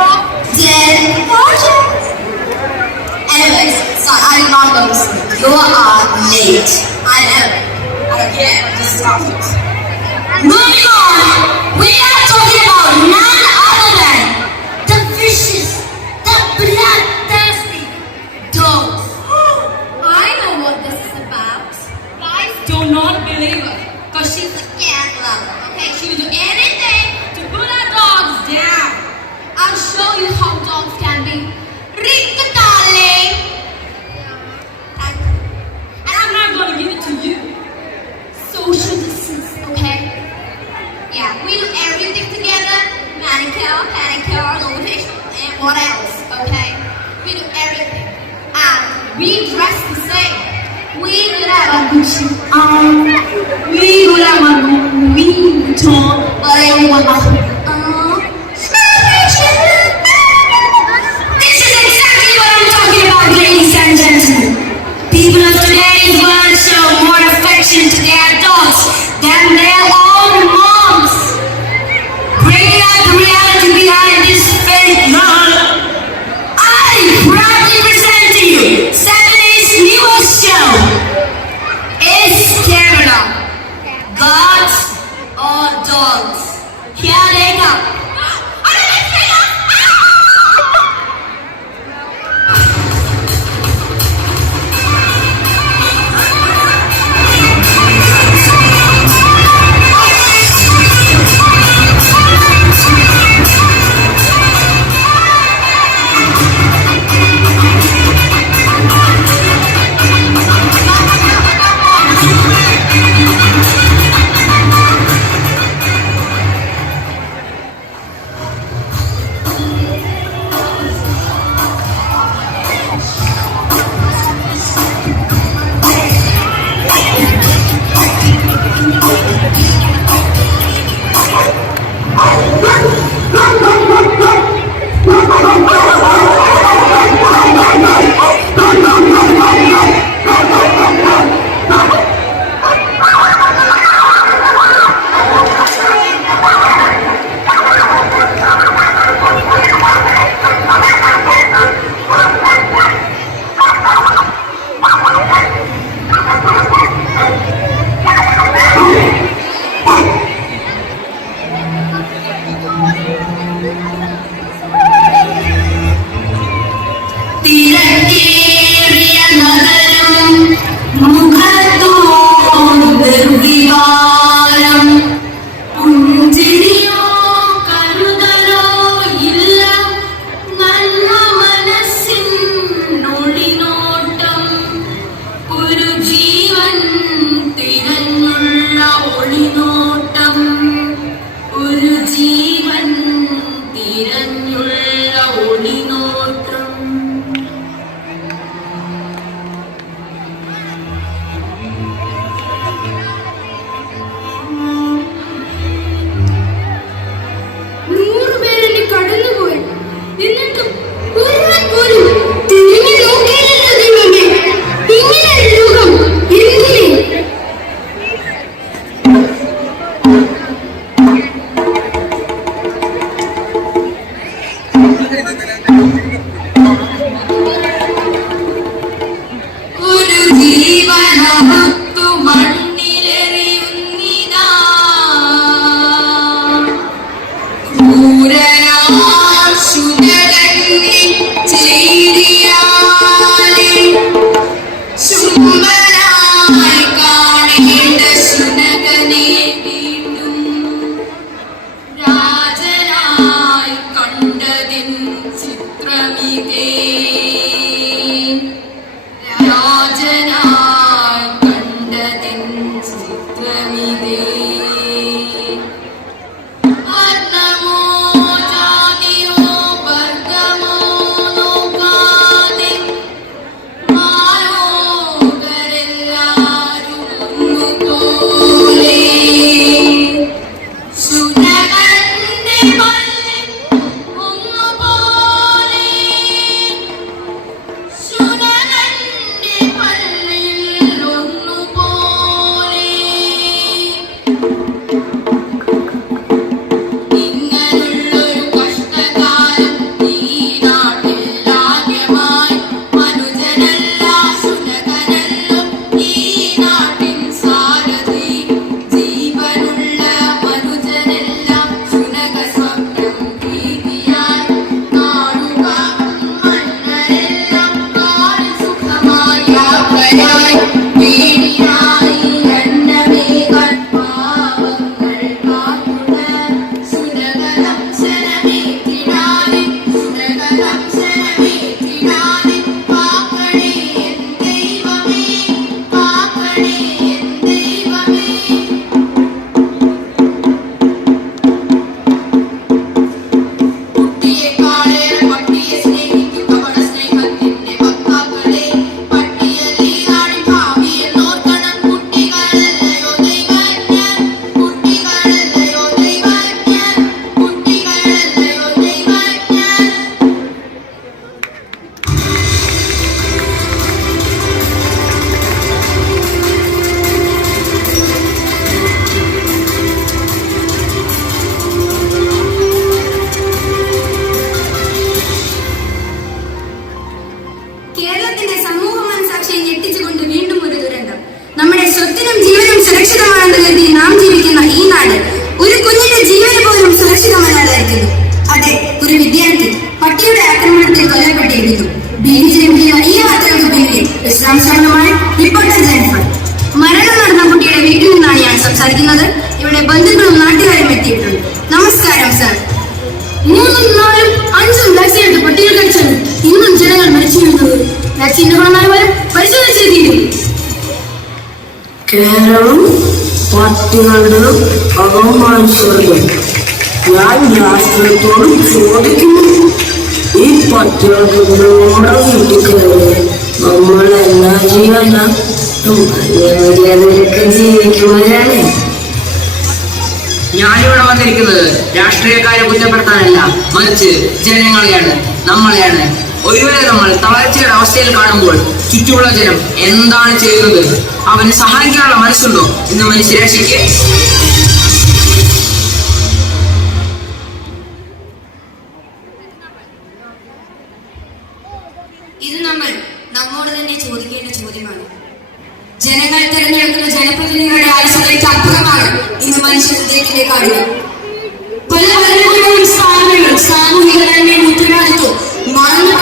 Dead project. Anyways, so I'm not going to sleep. You are late. I know. I don't care. Just stop it. Moving on, we are talking about none other than the fishes, the bloodthirsty dogs. I know what this is about. Guys, do not believe her. Because she's a cat lover. Okay, she will do anything to put our dogs down. I'll show you how dogs can be. Rika, darling. And I'm not going to give it to you. Social distance, okay? Yeah, we do everything together. Manicure, pedicure, location, and what else, okay? We do everything. And we dress the same. We do have a Gucci we do have a Louis Vuitton, but I want This is exactly what I'm talking about, ladies and gentlemen. People of today's world show more affection to their dogs than their own moms. Bringing out the reality behind this fake love, I proudly present to you Saturday's newest show. Is Canada gods or dogs? Here they come. വിശ്രാമമായി reporter Jennifer. മരണം നടന്ന കുട്ടിയുടെ വീട്ടിൽ നിന്നാണ് ഞാൻ സംസാരിക്കുന്നത്. ഇവിടെ ബന്ധുക്കളും നാട്ടുകാരും എത്തിയിട്ടുണ്ട്. നമസ്കാരം സർ. 3, 4, 5 വാക്സിൻ എടുത്ത് കുട്ടികൾ കഴിച്ചത് ഇന്നും ജനങ്ങൾ മരിച്ചു വീഴുന്നത്. വാക്സിന്റെ ഗുണനിലവാരം പരിശോധിച്ചെത്തിയിരുന്നു. കേരളം പട്ടികളുടെ അപമാനിച്ചവர்கள். ഞാൻ രാഷ്ട്രീയത്തോട് ചോദിക്കുന്നു, ഈ പട്ടികൾക്ക് നമ്മുടെ വീട്ടിൽ കയറി നമ്മൾ എന്നാ ചെയ്യാന? മര്യാദയൊക്കെ ജീവിക്കുന്നവരാണ്. ഞാനിവിടെ വന്നിരിക്കുന്നത് രാഷ്ട്രീയക്കാരെ കുറ്റപ്പെടുത്താനല്ല, മറിച്ച് ജനങ്ങളെയാണ്, നമ്മളെയാണ്. ഒരു വേള നമ്മൾ തളർച്ചയുടെ അവസ്ഥയിൽ കാണുമ്പോൾ ചുറ്റുമുള്ള ജനം എന്താണ് ചെയ്യുന്നത്? അവന് സഹായിക്കാനുള്ള മനസ്സുണ്ടോ ഇന്ന് മനുഷ്യരാശിക്ക്? ഇത് നമ്മൾ നമ്മോട് തന്നെ ചോദിക്കേണ്ട ചോദ്യമാണ്. ജനങ്ങൾ തിരഞ്ഞെടുക്കുന്ന ജനപ്രതിനിധികളുടെ ആയുസങ്ങൾക്ക് അപ്പുറമാണ് ഇന്ന് മനുഷ്യ ഹൃദയത്തിന്റെ കാര്യം. പല ഭരണകൂടങ്ങളും സ്ഥാപനങ്ങളും സാമൂഹിക നന്മയും ഉത്തരവാദിത്വവും മറന്നു